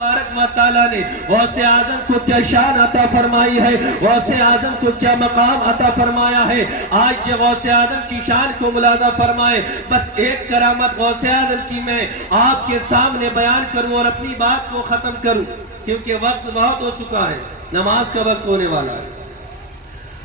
تبارک و تعالیٰ نے غوث اعظم کو کیا شان عطا فرمائی ہے، غوث اعظم کو کیا مقام عطا فرمایا ہے۔ آج یہ غوث اعظم کی شان کو ملاحظہ فرمائے۔ بس ایک کرامت غوث اعظم کی میں آپ کے سامنے بیان کروں اور اپنی بات کو ختم کروں، کیونکہ وقت بہت ہو چکا ہے، نماز کا وقت ہونے والا ہے۔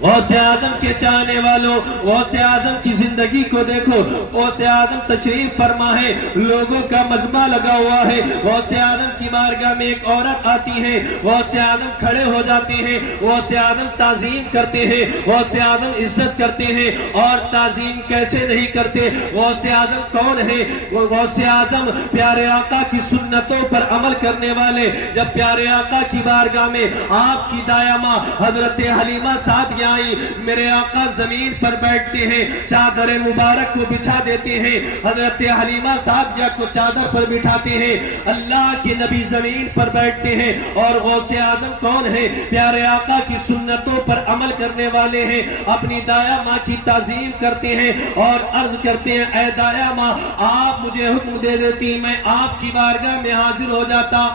غوث اعظم کے چاہنے والوں، غوث اعظم کی زندگی کو دیکھو۔ غوث اعظم تشریف فرما ہے، لوگوں کا مجمع لگا ہوا ہے۔ غوث اعظم کی بارگاہ میں ایک عورت آتی ہے، غوث اعظم کھڑے ہو جاتے ہیں، غوث اعظم تعظیم کرتے ہیں، غوث اعظم عزت کرتے ہیں۔ اور تعظیم کیسے نہیں کرتے؟ غوث اعظم کون ہے؟ غوث اعظم پیارے آقا کی سنتوں پر عمل کرنے والے۔ جب پیارے آقا کی بارگاہ میں آپ کی دایا ماں حضرت حلیمہ سعدیہ آئی، میرے آقا زمین پر بیٹھتے ہیں، چادر مبارک کو بچھا دیتے ہیں، حضرت حلیمہ سعدیہ کو چادر پر بٹھاتے ہیں، اللہ کے نبی زمین پر بیٹھتے ہیں۔ اور غوث اعظم کون ہے؟ پیارے آقا کی سنتوں پر عمل کرنے والے ہیں، اپنی دایا ماں کی تعظیم کرتے ہیں اور عرض کرتے ہیں، اے دایا ماں آپ مجھے حکم دے دیتی، میں آپ کی بارگاہ میں حاضر ہو جاتا،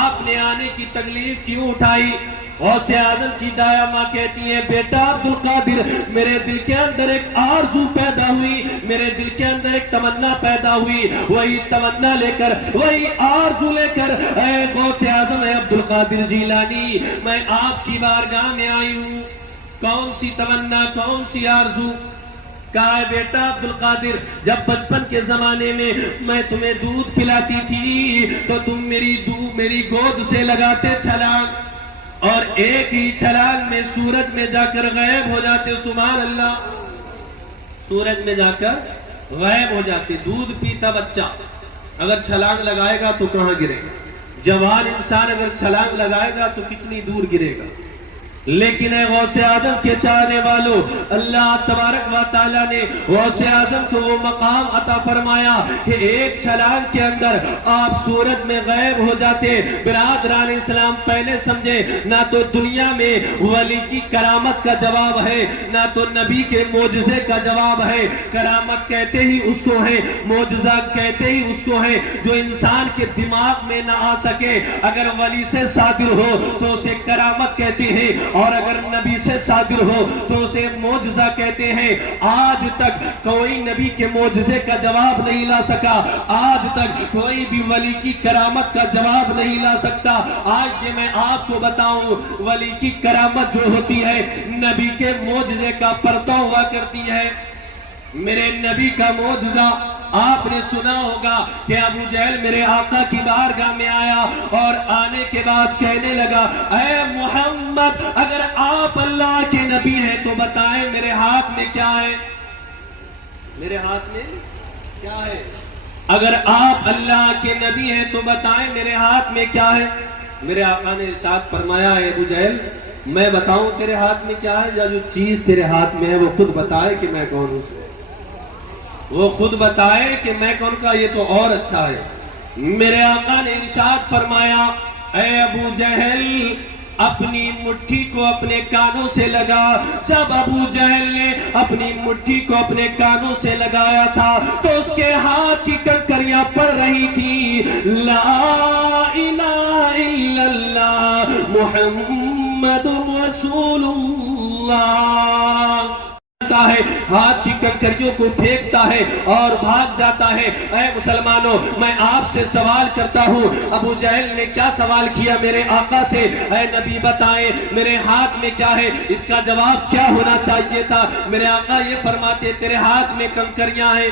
آپ نے آنے کی تکلیف کیوں اٹھائی؟ غوث اعظم کی دایا ماں کہتی ہیں، بیٹا عبدالقادر، میرے دل کے اندر ایک آرزو پیدا ہوئی، میرے دل کے اندر ایک تمنا پیدا ہوئی، وہی تمنا لے کر، وہی آرزو لے کر، اے غوث اعظم، اے عبدالقادر جیلانی، میں آپ کی بارگاہ میں آئی ہوں۔ کون سی تمنا، کون سی آرزو؟ کہا ہے، بیٹا عبدالقادر، جب بچپن کے زمانے میں تمہیں دودھ پلاتی تھی تو تم میری گود سے لگاتے چھلانگ، اور ایک ہی چھلانگ میں سورج میں جا کر غائب ہو جاتے۔ سبحان اللہ، سورج میں جا کر غائب ہو جاتے۔ دودھ پیتا بچہ اگر چھلانگ لگائے گا تو کہاں گرے گا؟ جوان انسان اگر چھلانگ لگائے گا تو کتنی دور گرے گا؟ لیکن اے غوث اعظم کے چاہنے والوں، اللہ تبارک و تعالیٰ نے غوث اعظم کو وہ مقام عطا فرمایا کہ ایک چھلانگ کے اندر آپ سورج میں غائب ہو جاتے۔ برادران اسلام، پہلے سمجھے، نہ تو دنیا میں ولی کی کرامت کا جواب ہے، نہ تو نبی کے معجزے کا جواب ہے۔ کرامت کہتے ہی اس کو ہے، معجزہ کہتے ہی اس کو ہے جو انسان کے دماغ میں نہ آ سکے۔ اگر ولی سے صادر ہو تو اسے کرامت کہتے ہیں، اور اگر نبی سے صادر ہو تو اسے معجزہ کہتے ہیں۔ آج تک کوئی نبی کے معجزے کا جواب نہیں لا سکا، آج تک کوئی بھی ولی کی کرامت کا جواب نہیں لا سکتا۔ آج یہ میں آپ کو بتاؤں، ولی کی کرامت جو ہوتی ہے نبی کے معجزے کا پردہ ہوا کرتی ہے۔ میرے نبی کا معجزہ آپ نے سنا ہوگا کہ ابو جہل میرے آقا کی بارگاہ میں آیا اور آنے کے بعد کہنے لگا، اے محمد، اگر آپ اللہ کے نبی ہیں تو بتائیں میرے ہاتھ میں کیا ہے؟ میرے ہاتھ میں کیا ہے؟ اگر آپ اللہ کے نبی ہیں تو بتائیں میرے ہاتھ میں کیا ہے؟ میرے آقا نے ارشاد فرمایا، اے ابو جہل، میں بتاؤں تیرے ہاتھ میں کیا ہے، یا جو چیز تیرے ہاتھ میں ہے وہ خود بتائے کہ میں کون ہوں؟ وہ خود بتائے کہ میں کون کا، یہ تو اور اچھا ہے۔ میرے آقا نے ارشاد فرمایا، اے ابو جہل، اپنی مٹھی کو اپنے کانوں سے لگا۔ جب ابو جہل نے اپنی مٹھی کو اپنے کانوں سے لگایا تھا تو اس کے ہاتھ کی کنکریاں پڑ رہی تھی، لا الہ الا اللہ محمد رسول اللہ ہے، ہاتھ کی کنکریوں کو پھینکتا ہے اور بھاگ جاتا ہے۔ اے مسلمانوں، میں آپ سے سوال کرتا ہوں، ابو جہل نے کیا سوال کیا میرے آقا سے؟ اے نبی بتائیں میرے ہاتھ میں کیا ہے؟ اس کا جواب کیا ہونا چاہیے تھا؟ میرے آقا یہ فرماتے، تیرے ہاتھ میں کنکریاں ہیں،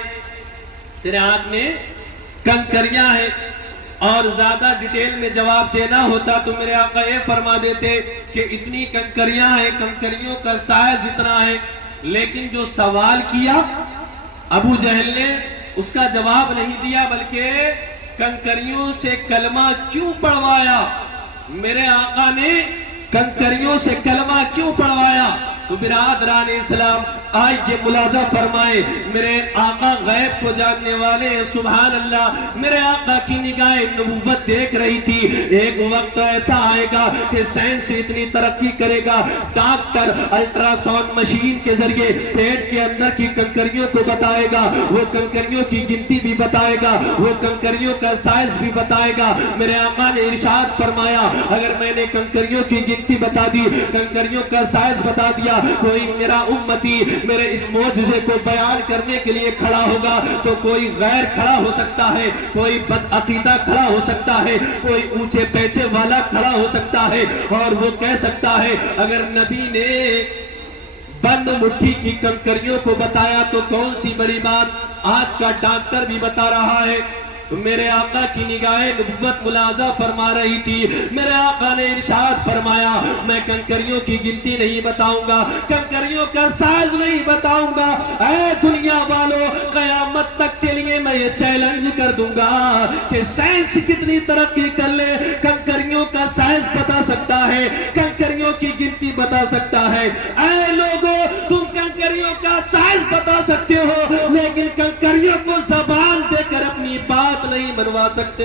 تیرے ہاتھ میں کنکریاں ہیں۔ اور زیادہ ڈیٹیل میں جواب دینا ہوتا تو میرے آقا یہ فرما دیتے کہ اتنی کنکریاں ہیں، کنکریوں کا سائز اتنا ہے۔ لیکن جو سوال کیا ابو جہل نے، اس کا جواب نہیں دیا، بلکہ کنکریوں سے کلمہ کیوں پڑھوایا؟ میرے آقا نے کنکریوں سے کلمہ کیوں پڑھوایا؟ تو برادران اسلام، آج یہ ملاحظہ فرمائے، میرے آقا غیب کو جاننے والے ہیں، سبحان اللہ، میرے آقا کی نگاہ نبوت دیکھ رہی تھی۔ ایک وقت ایسا آئے گا کہ سائنس اتنی ترقی کرے گا، ڈاکٹر الٹرا ساؤنڈ مشین کے ذریعے پیٹ کے اندر کی کنکریوں کو بتائے گا، وہ کنکریوں کی گنتی بھی بتائے گا، وہ کنکریوں کا سائز بھی بتائے گا۔ میرے آقا نے ارشاد فرمایا، اگر میں نے کنکریوں کی گنتی بتا دی، کنکریوں کا سائز بتا دیا، کوئی میرا امتی میرے اس معجزے کو بیان کرنے کے لیے کھڑا ہوگا تو کوئی غیر کھڑا ہو سکتا ہے، کوئی بد عقیدہ کھڑا ہو سکتا ہے، کوئی اونچے پیچے والا کھڑا ہو سکتا ہے، اور وہ کہہ سکتا ہے اگر نبی نے بند مٹھی کی کنکریوں کو بتایا تو کون سی بڑی بات۔ آج کا ڈاکٹر بھی بتا رہا ہے۔ میرے آقا کی نگاہ نبوت ملاحظہ فرما رہی تھی، میرے آقا نے ارشاد فرمایا، میں کنکریوں کی گنتی نہیں بتاؤں گا، کنکریوں کا سائز نہیں بتاؤں گا۔ اے دنیا والوں، قیامت تک کے لیے میں یہ چیلنج کر دوں گا کہ سائنس کتنی ترقی کر لے، کنکریوں کا سائز بتا سکتا ہے، کنکریوں کی گنتی بتا سکتا ہے۔ اے لوگوں، تم کنکریوں کا سائز بتا سکتے ہو، لیکن کنکریوں کو زبان دے کر اپنی بات نہیں بنوا سکتے۔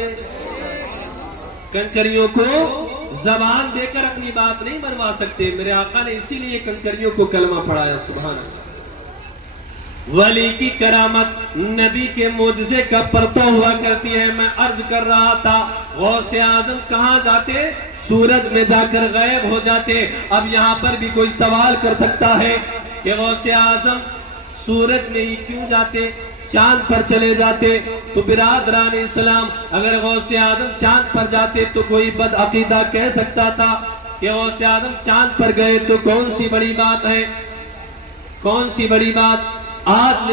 کنکریوں کو زبان دے کر اپنی بات نہیں بنوا سکتے۔ میرے آقا نے اسی لیے کنکریوں کو کلمہ پڑھایا، سبحان اللہ۔ ولی کی کرامت نبی کے معجزے کا پرتو ہوا کرتی ہے۔ میں عرض کر رہا تھا، غوث اعظم کہاں جاتے؟ سورج میں جا کر غائب ہو جاتے۔ اب یہاں پر بھی کوئی سوال کر سکتا ہے کہ غوث اعظم سورج میں ہی کیوں جاتے، چاند پر چلے جاتے؟ تو برادران اسلام، اگر غوث اعظم چاند پر جاتے تو کوئی بد عقیدہ کہہ سکتا تھا کہ غوث اعظم چاند پر گئے تو کون سی بڑی بات ہے، کون سی بڑی بات؟ آج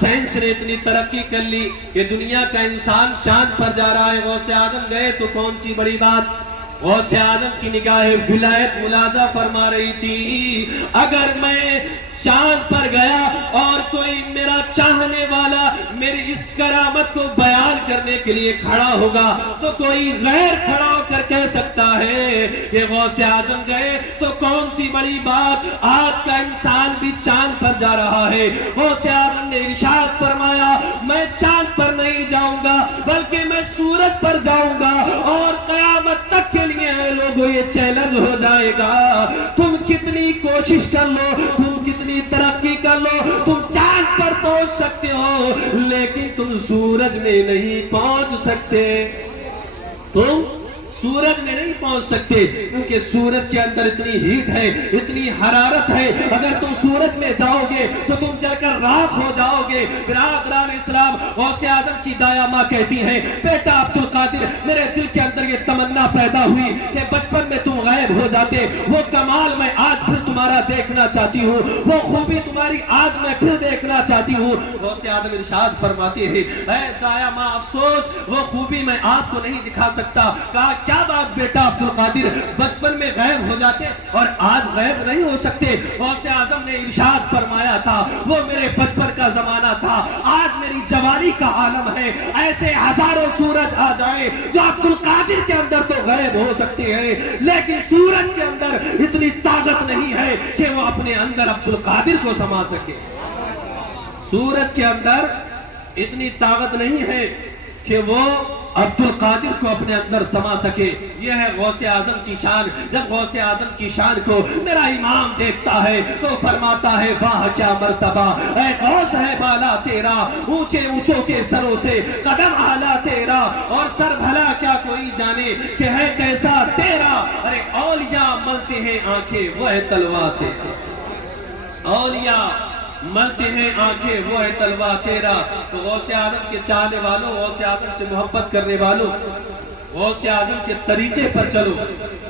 سائنس نے اتنی ترقی کر لی کہ دنیا کا انسان چاند پر جا رہا ہے، غوث اعظم گئے تو کون سی بڑی بات؟ غوث اعظم کی نگاہ ولایت ملاحظہ فرما رہی تھی، اگر میں چاند پر گیا اور کوئی میرا چاہنے والا میری اس کرامت کو بیان کرنے کے لیے کھڑا ہوگا تو کوئی غیر کھڑا ہو کر کہہ سکتا ہے کہ غوث اعظم گئے تو کون سی بڑی بات، آج کا انسان بھی چاند پر جا رہا ہے۔ غوث اعظم نے ارشاد فرمایا، میں چاند پر نہیں جاؤں گا بلکہ میں سورج پر جاؤں گا، اور قیامت تک کے لیے لوگوں یہ چیلنج ہو جائے گا، تم کتنی کوشش کر لو، تم کتنی ترقی کر لو، تم چاند پر پہنچ سکتے ہو لیکن تم سورج میں نہیں پہنچ سکتے، تم سورج میں نہیں پہنچ سکتے، کیونکہ سورج کے اندر اتنی ہیٹ ہے، اتنی حرارت ہے، اگر تم سورج میں جاؤ گے تو تم جل کر راکھ ہو جاؤ گے۔ برادران اسلام، غوث اعظم کی دایا ماں کہتی ہے، بیٹا عبد القادر، میرے دل کے اندر یہ تمنا پیدا ہوئی کہ بچپن میں تم غائب ہو جاتے، وہ کمال میں آج پھر تمہارا دیکھنا چاہتی ہوں، وہ خوبی تمہاری آج میں پھر دیکھنا چاہتی ہوں۔ غوث اعظم ارشاد فرماتے ہیں، اے دایا ماں افسوس، وہ خوبی میں آپ کو نہیں دکھا سکتا۔ کہا کیا بات بیٹا عبد القادر، بچپن میں غائب ہو جاتے اور آج غائب نہیں ہو سکتے؟ غوث اعظم نے ارشاد فرمایا تھا، وہ میرے بچپن کا زمانہ تھا، آج میری جوانی کا عالم ہے، ایسے ہزاروں سورج آ جائیں جو عبد القادر کے اندر تو غائب ہو سکتے ہیں لیکن سورج کے اندر اتنی طاقت نہیں ہے کہ وہ اپنے اندر عبد القادر کو سما سکے۔ سورج کے اندر اتنی طاقت نہیں ہے کہ وہ عبد القادر کو اپنے اندر سما سکے۔ یہ ہے غوث اعظم کی شان۔ جب غوث اعظم کی شان کو میرا امام دیکھتا ہے تو فرماتا ہے، واہ کیا مرتبہ، اے غوث ہے بالا تیرا، اونچے اونچوں کے سروں سے قدم اعلیٰ تیرا، اور سر بھلا کیا کوئی جانے کہ ہے کیسا تیرا۔ ارے اولیاء ملتے ہیں آنکھیں، وہ ہے تلوار تیرا، اولیاء ملتے ہیں آنکھیں، وہ ہے تلوار تیرا۔ تو غوث اعظم کے چاہنے والوں، غوث اعظم سے محبت کرنے والوں، غوث اعظم کے طریقے پر چلو،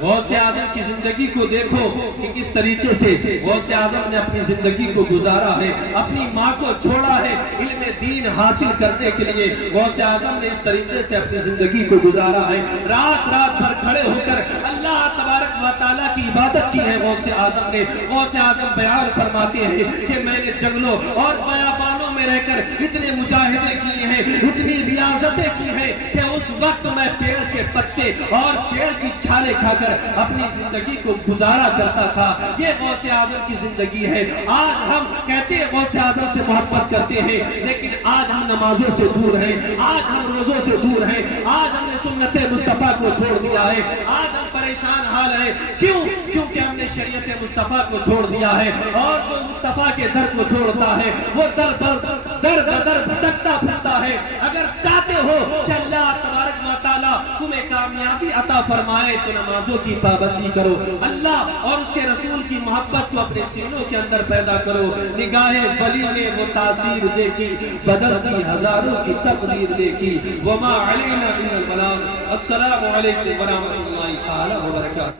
غوث اعظم کی زندگی کو دیکھو کہ کس طریقے سے غوث اعظم نے اپنی زندگی کو گزارا ہے، اپنی ماں کو چھوڑا ہے علم دین حاصل کرنے کے لیے۔ غوث اعظم نے اس طریقے سے اپنی زندگی کو گزارا ہے، رات رات بھر کھڑے ہو کر اللہ تبارک و تعالیٰ کی عبادت کی ہے غوث اعظم نے۔ غوث اعظم بیان فرماتے ہیں کہ میں نے جنگلوں اور بیابانوں میں رہ کر اتنے مجاہدے کیے ہیں، اتنی ریاضتیں کی ہیں کہ اس وقت میں پیڑ کے پتے اور پیڑ کی چھالیں کھا کر اپنی زندگی کو گزارا کرتا تھا۔ یہ غوث اعظم کی زندگی ہے۔ آج ہم کہتے ہیں غوث اعظم سے محبت کرتے ہیں، لیکن آج ہم نمازوں سے دور ہیں، آج ہم روزوں سے دور ہیں، آج ہم نے سنت مصطفیٰ کو چھوڑ دیا ہے، آج ہم پریشان حال ہیں۔ کیوں؟ کیونکہ ہم نے شریعت مصطفیٰ کو چھوڑ دیا ہے، اور جو مصطفیٰ کے در کو چھوڑتا ہے وہ در بھٹکتا پھرتا ہے۔ اگر چاہتے ہو کہ اللہ تبارک و تعالیٰ تمہیں کامیابی عطا فرمائے تو نمازوں کی پابندی کرو، اللہ اور اس کے رسول کی محبت کو اپنے سینوں کے اندر پیدا کرو۔ نگاہ ولی نے وہ تاثیر دیکھی، بدلتی ہزاروں کی تقدیر دیکھی۔ وما علینا الا البلاغ۔ السلام علیکم ورحمۃ اللہ تعالی وبرکاتہ۔